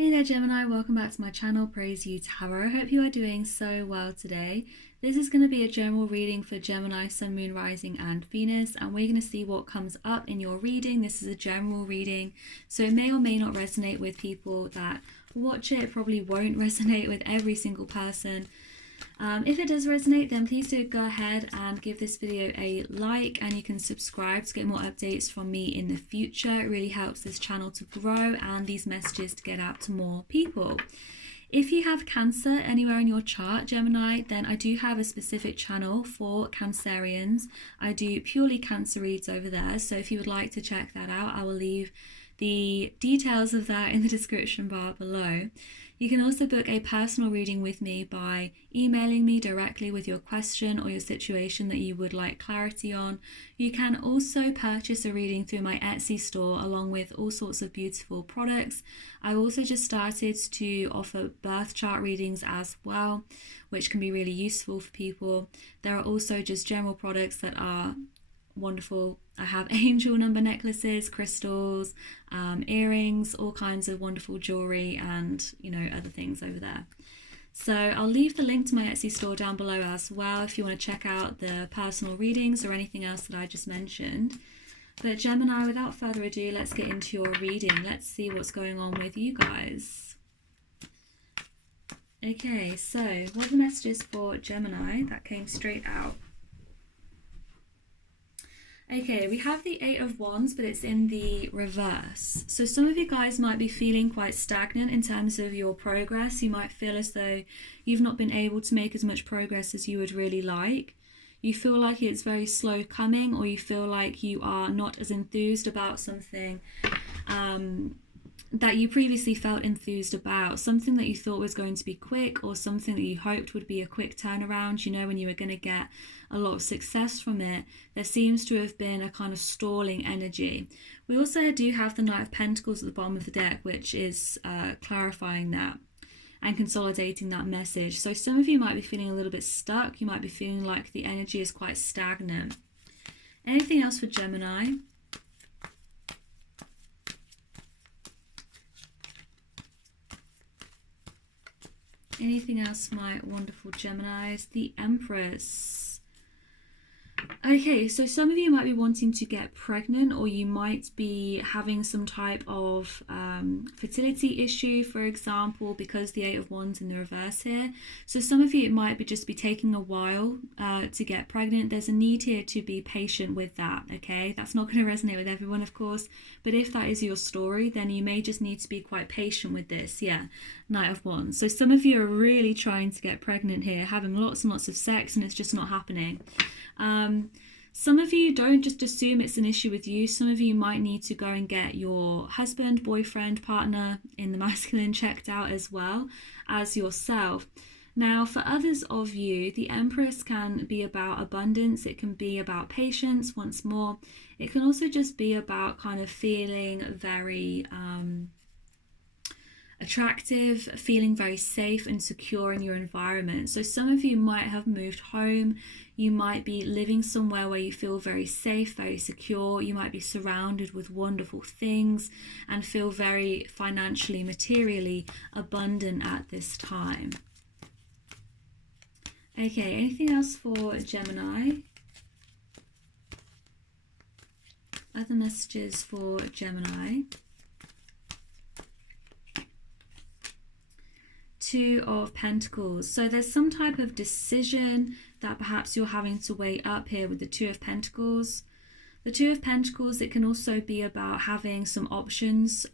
Hey there Gemini, welcome back to my channel, Praise You Tarot. I hope you are doing so well today. This is going to be a general reading for Gemini, Sun, Moon, Rising and Venus, and we're going to see what comes up in your reading. This is a general reading, so it may or may not resonate with people that watch it. It probably won't resonate with every single person. If it does resonate, then please do go ahead and give this video a like, and you can subscribe to get more updates from me in the future. It really helps this channel to grow and these messages to get out to more people. If you have Cancer anywhere in your chart, Gemini, then I do have a specific channel for Cancerians. I do purely Cancer reads over there, so if you would like to check that out, I will leave the details of that in the description bar below. You can also book a personal reading with me by emailing me directly with your question or your situation that you would like clarity on. You can also purchase a reading through my Etsy store along with all sorts of beautiful products. I've also just started to offer birth chart readings as well, which can be really useful for people. There are also just general products that are wonderful. I have angel number necklaces, crystals, earrings, all kinds of wonderful jewelry and other things over there. So I'll leave the link to my Etsy store down below as well if you want to check out the personal readings or anything else that I just mentioned. But Gemini, without further ado, let's get into your reading. Let's see what's going on with you guys. Okay, so what are the messages for Gemini that came straight out? Okay, we have the Eight of Wands, but it's in the reverse. So some of you guys might be feeling quite stagnant in terms of your progress. You might feel as though you've not been able to make as much progress as you would really like. You feel like it's very slow coming, or you feel like you are not as enthused about something that you previously felt enthused about, something that you thought was going to be quick, or something that you hoped would be a quick turnaround, when you were going to get a lot of success from it. There seems to have been a kind of stalling energy. We also do have the Knight of Pentacles at the bottom of the deck, which is clarifying that and consolidating that message. So some of you might be feeling a little bit stuck. You might be feeling like the energy is quite stagnant. Anything else for Gemini? Anything else, my wonderful Geminis? The Empress. Okay, so some of you might be wanting to get pregnant, or you might be having some type of fertility issue, for example, because the Eight of Wands in the reverse here. So some of you, it might be just be taking a while to get pregnant. There's a need here to be patient with that, okay? That's not going to resonate with everyone, of course, but if that is your story, then you may just need to be quite patient with this. Yeah, Knight of Wands. So some of you are really trying to get pregnant here, having lots and lots of sex, and it's just not happening. Some of you don't just assume it's an issue with you. Some of you might need to go and get your husband, boyfriend, partner in the masculine checked out as well as yourself. Now, for others of you, the Empress can be about abundance. It can be about patience once more. It can also just be about kind of feeling very attractive, feeling very safe and secure in your environment. So some of you might have moved home. You might be living somewhere where you feel very safe, very secure. You might be surrounded with wonderful things and feel very financially, materially abundant at this time. Okay, anything else for Gemini? Other messages for Gemini? Two of Pentacles. So there's some type of decision that perhaps you're having to weigh up here with the Two of Pentacles. The Two of Pentacles, it can also be about having some options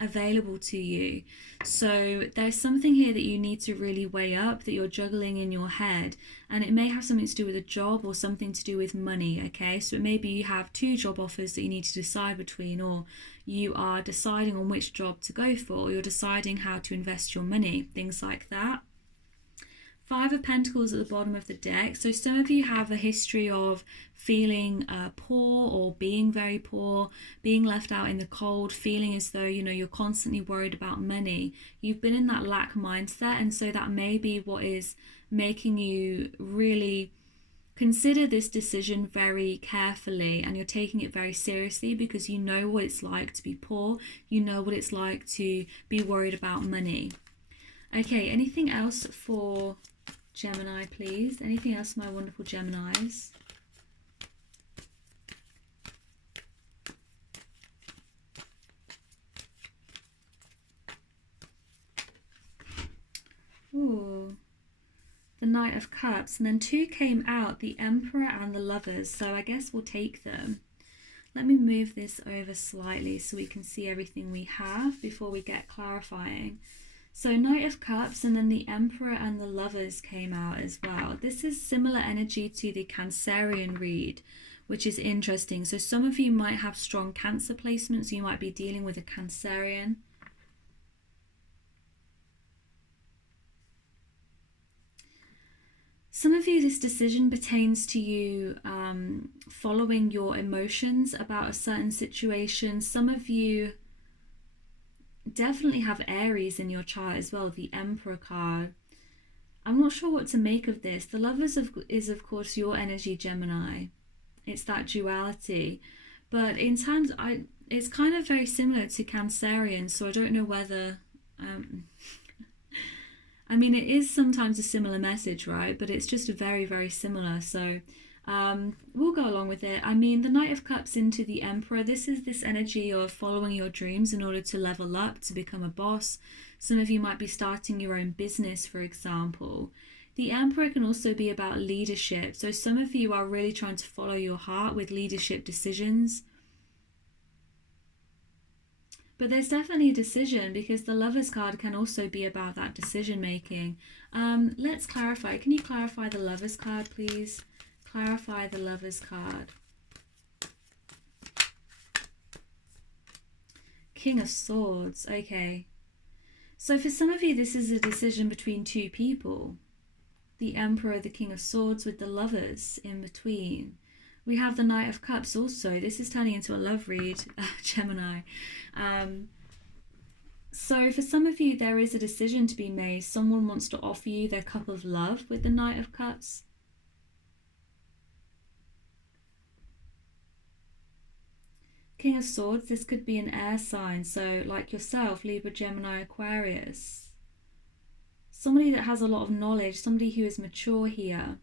available to you. So there's something here that you need to really weigh up, that you're juggling in your head, and it may have something to do with a job or something to do with money, okay? So maybe you have two job offers that you need to decide between, or you are deciding on which job to go for, or you're deciding how to invest your money, things like that. Five of Pentacles at the bottom of the deck. So some of you have a history of feeling poor, or being very poor, being left out in the cold, feeling as though, you're constantly worried about money. You've been in that lack mindset, and so that may be what is making you really Consider this decision very carefully, and you're taking it very seriously because you know what it's like to be poor. You know what it's like to be worried about money. Okay, anything else for Gemini, please? Anything else, my wonderful Geminis? Ooh. The Knight of Cups, and then 2 came out, the Emperor and the Lovers, so I guess we'll take them. Let me move this over slightly so we can see everything we have before we get clarifying. So Knight of Cups, and then the Emperor and the Lovers came out as well. This is similar energy to the Cancerian read, which is interesting. So some of you might have strong Cancer placements, you might be dealing with a Cancerian. Some of you, this decision pertains to you following your emotions about a certain situation. Some of you definitely have Aries in your chart as well, the Emperor card. I'm not sure what to make of this. The Lovers is of course your energy, Gemini. It's that duality. But in terms, it's kind of very similar to Cancerian, so I don't know whether... I mean, it is sometimes a similar message, right? But it's just very, very similar. So we'll go along with it. I mean, the Knight of Cups into the Emperor, this is this energy of following your dreams in order to level up, to become a boss. Some of you might be starting your own business, for example. The Emperor can also be about leadership. So some of you are really trying to follow your heart with leadership decisions. But there's definitely a decision, because the Lovers card can also be about that decision making. Let's clarify. Can you clarify the Lovers card, please? Clarify the Lovers card. King of Swords. Okay. So for some of you, this is a decision between 2 people. The Emperor, the King of Swords, with the Lovers in between. We have the Knight of Cups also. This is turning into a love read, Gemini. So for some of you, there is a decision to be made. Someone wants to offer you their cup of love with the Knight of Cups. King of Swords, this could be an air sign. So like yourself, Libra, Gemini, Aquarius. Somebody that has a lot of knowledge, somebody who is mature here.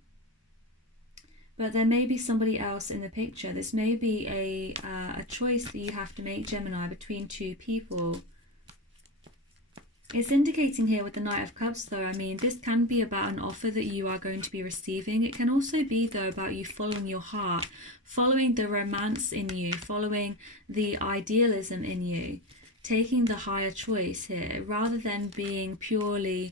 But there may be somebody else in the picture. This may be a choice that you have to make, Gemini, between 2 people. It's indicating here with the Knight of Cups, though, I mean, this can be about an offer that you are going to be receiving. It can also be, though, about you following your heart, following the romance in you, following the idealism in you, taking the higher choice here, rather than being purely...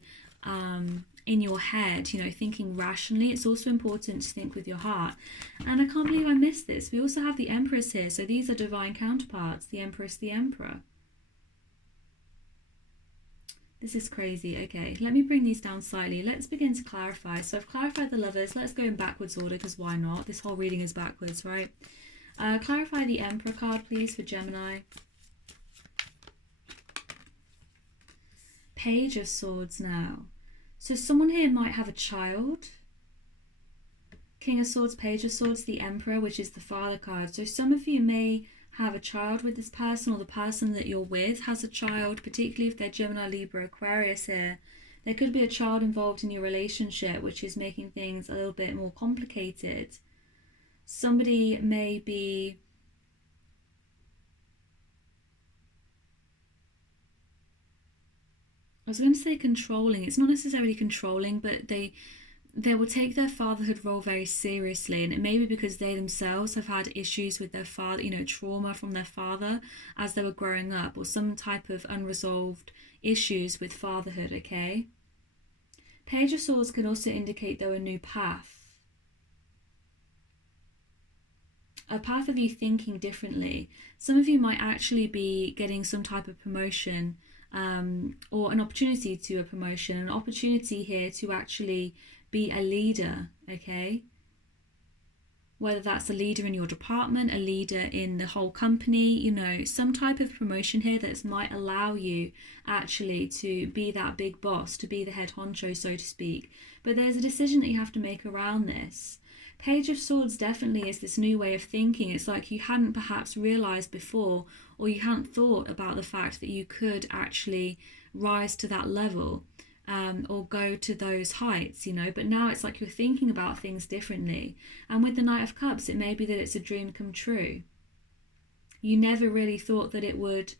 in your head, you know, thinking rationally. It's also important to think with your heart. And I can't believe I missed this. We also have the Empress here. So these are divine counterparts, the Empress, the Emperor. This is crazy. Okay, let me bring these down slightly. Let's begin to clarify. So I've clarified the Lovers. Let's go in backwards order, because why not? This whole reading is backwards, right? Clarify the Emperor card, please, for Gemini. Page of Swords now. So someone here might have a child. King of Swords, Page of Swords, the Emperor, which is the father card. So some of you may have a child with this person, or the person that you're with has a child, particularly if they're Gemini, Libra, Aquarius here. There could be a child involved in your relationship, which is making things a little bit more complicated. Somebody may be... I was going to say controlling. It's not necessarily controlling, but they will take their fatherhood role very seriously, and it may be because they themselves have had issues with their father, you know, trauma from their father as they were growing up, or some type of unresolved issues with fatherhood, okay? Page of Swords can also indicate, though, a new path. A path of you thinking differently. Some of you might actually be getting some type of promotion, or an opportunity to a promotion, an opportunity here to actually be a leader, okay? Whether that's a leader in your department, a leader in the whole company, you know, some type of promotion here that might allow you actually to be that big boss, to be the head honcho, so to speak. But there's a decision that you have to make around this. Page of Swords definitely is this new way of thinking. It's like you hadn't perhaps realized before, or you hadn't thought about the fact that you could actually rise to that level, or go to those heights, you know. But now it's like you're thinking about things differently. And with the Knight of Cups, it may be that it's a dream come true. You never really thought that it would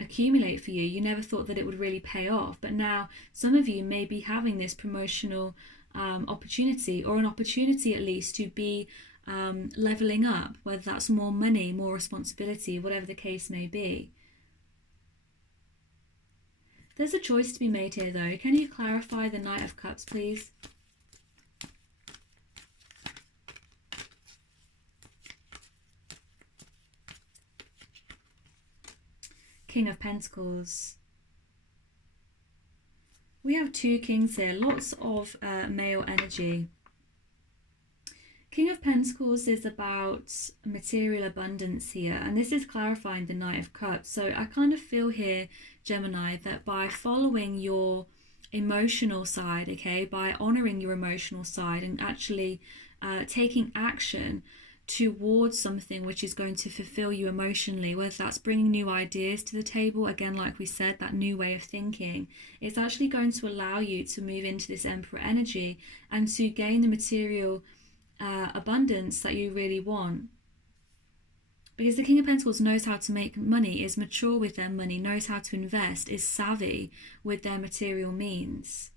accumulate for you. You never thought that it would really pay off. But now some of you may be having this promotional opportunity, or an opportunity at least to be leveling up, whether that's more money, more responsibility, whatever the case may be. There's a choice to be made here though. Can you clarify the Knight of Cups, please? King of Pentacles. We have two kings here, lots of male energy. King of Pentacles is about material abundance here, and this is clarifying the Knight of Cups. So I kind of feel here, Gemini, that by following your emotional side, okay, by honoring your emotional side and actually taking action towards something which is going to fulfill you emotionally, whether that's bringing new ideas to the table, again, like we said, that new way of thinking, it's actually going to allow you to move into this Emperor energy and to gain the material abundance that you really want. Because the King of Pentacles knows how to make money, is mature with their money, knows how to invest, is savvy with their material means.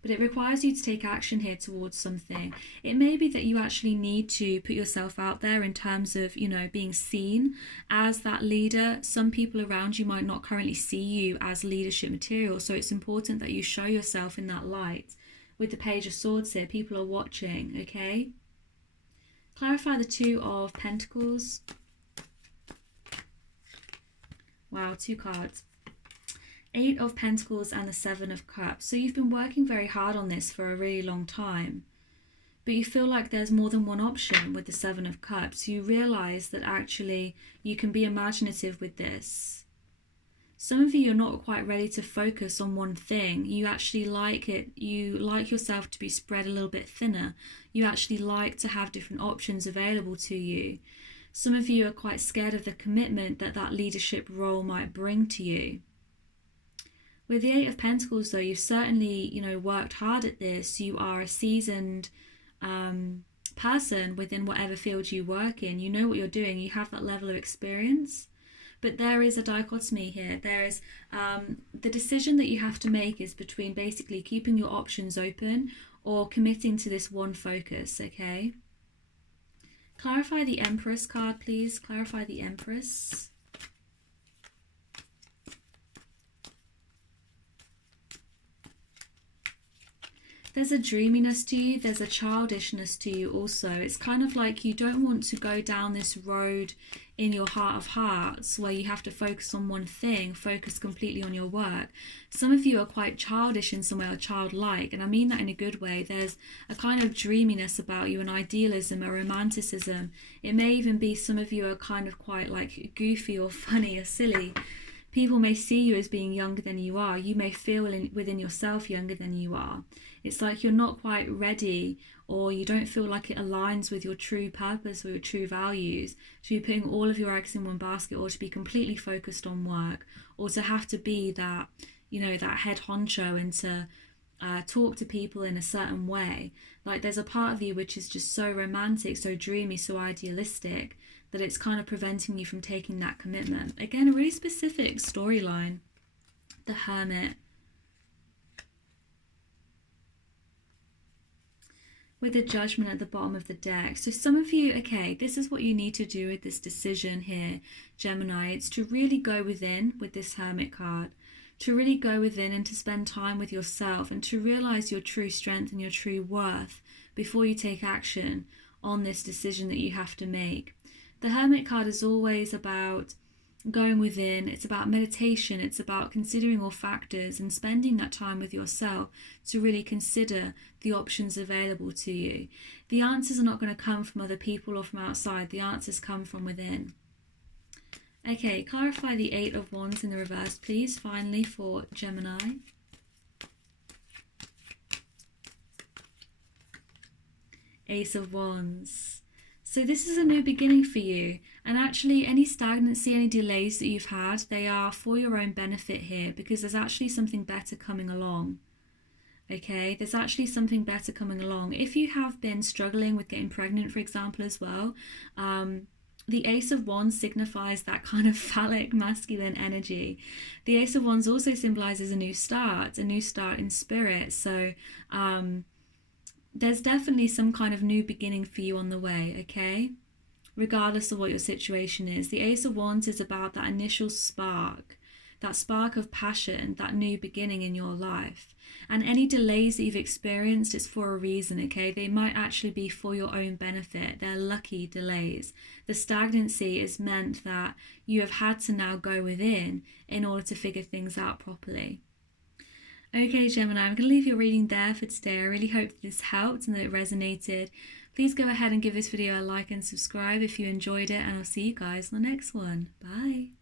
But it requires you to take action here towards something. It may be that you actually need to put yourself out there in terms of, you know, being seen as that leader. Some people around you might not currently see you as leadership material, so it's important that you show yourself in that light. With the Page of Swords here, people are watching, okay? Clarify the Two of Pentacles. Wow, two cards. Eight of Pentacles and the Seven of Cups. So you've been working very hard on this for a really long time, but you feel like there's more than one option with the Seven of Cups. You realize that actually you can be imaginative with this. Some of you are not quite ready to focus on one thing. You actually like it. You like yourself to be spread a little bit thinner. You actually like to have different options available to you. Some of you are quite scared of the commitment that that leadership role might bring to you. With the Eight of Pentacles, though, you've certainly, you know, worked hard at this. You are a seasoned person within whatever field you work in. You know what you're doing. You have that level of experience. But there is a dichotomy here. There is the decision that you have to make is between basically keeping your options open or committing to this one focus, okay? Clarify the Empress card, please. Clarify the Empress. There's a dreaminess to you, there's a childishness to you also. It's kind of like you don't want to go down this road in your heart of hearts where you have to focus on one thing, focus completely on your work. Some of you are quite childish in some way, or childlike, and I mean that in a good way. There's a kind of dreaminess about you, an idealism, a romanticism. It may even be some of you are kind of quite like goofy or funny or silly. People may see you as being younger than you are. You may feel within yourself younger than you are. It's like you're not quite ready, or you don't feel like it aligns with your true purpose or your true values to be putting all of your eggs in one basket, or to be completely focused on work, or to have to be that, you know, that head honcho and to talk to people in a certain way. Like there's a part of you which is just so romantic, so dreamy, so idealistic, that it's kind of preventing you from taking that commitment. Again, a really specific storyline. The Hermit. With the Judgment at the bottom of the deck. So some of you, okay, this is what you need to do with this decision here, Gemini. It's to really go within with this Hermit card. To really go within and to spend time with yourself and to realize your true strength and your true worth before you take action on this decision that you have to make. The Hermit card is always about going within. It's about meditation. It's about considering all factors and spending that time with yourself to really consider the options available to you. The answers are not going to come from other people or from outside. The answers come from within. Okay, clarify the Eight of Wands in the reverse, please, finally, for Gemini. Ace of Wands. So this is a new beginning for you. And actually any stagnancy, any delays that you've had, they are for your own benefit here, because there's actually something better coming along. Okay, there's actually something better coming along. If you have been struggling with getting pregnant, for example, as well, the Ace of Wands signifies that kind of phallic masculine energy. The Ace of Wands also symbolizes a new start in spirit. So there's definitely some kind of new beginning for you on the way, okay? Regardless of what your situation is. The Ace of Wands is about that initial spark, that spark of passion, that new beginning in your life. And any delays that you've experienced, it's for a reason, okay? They might actually be for your own benefit. They're lucky delays. The stagnancy is meant that you have had to now go within in order to figure things out properly. Okay, Gemini, I'm going to leave your reading there for today. I really hope that this helped and that it resonated. Please go ahead and give this video a like and subscribe if you enjoyed it, and I'll see you guys on the next one. Bye.